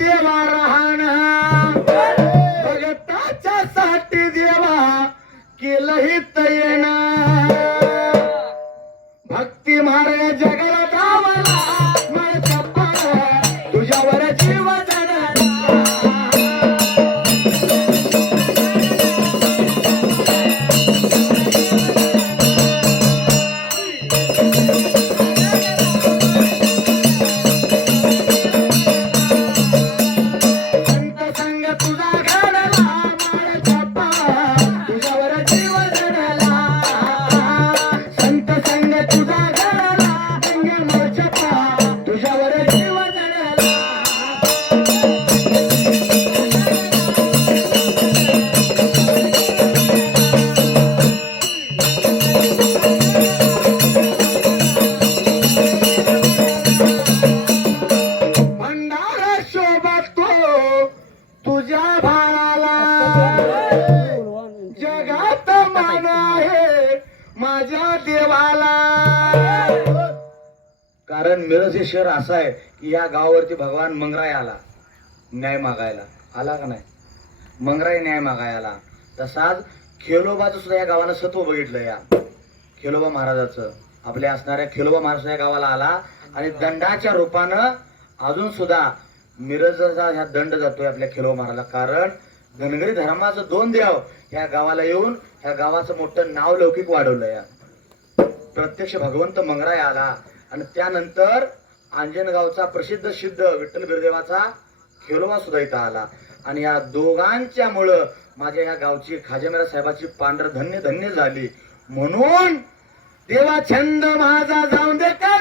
देवा राहणं भगताच्या साठी देवा केलं हित माझ्या देवाला. कारण मिरज हे शहर असं आहे की या गावावरती भगवान मंगराय आला न्याय मागायला. आला का नाही? मंगराय न्याय मागायला. तसाच खेलोबाचं सुद्धा या गावाला सत्व बघितलं या. खेलोबा महाराजाचं. आपल्या असणाऱ्या खेलोबा महाराज या गावाला आला आणि दंडाच्या रूपानं अजून सुद्धा मिरजचा ह्या दंड जातोय आपल्या खेलोबा महाराजला. कारण धनगरी धर्माचं दोन देव ह्या गावाला येऊन ह्या गावाचं मोठं नाव लौकिक वाढवलं या. प्रत्यक्ष भगवंत मंगराय आला आणि त्यानंतर अंजनगावचा प्रसिद्ध सिद्ध विठ्ठल बिरदेवाचा खेलोबा सुद्धा इथं आला. आणि या दोघांच्या मुळं माझ्या या गावची खाजेमेरा साहेबाची पांढर धन्य धन्य झाली. म्हणून देवा छंद माझा जाऊन दे का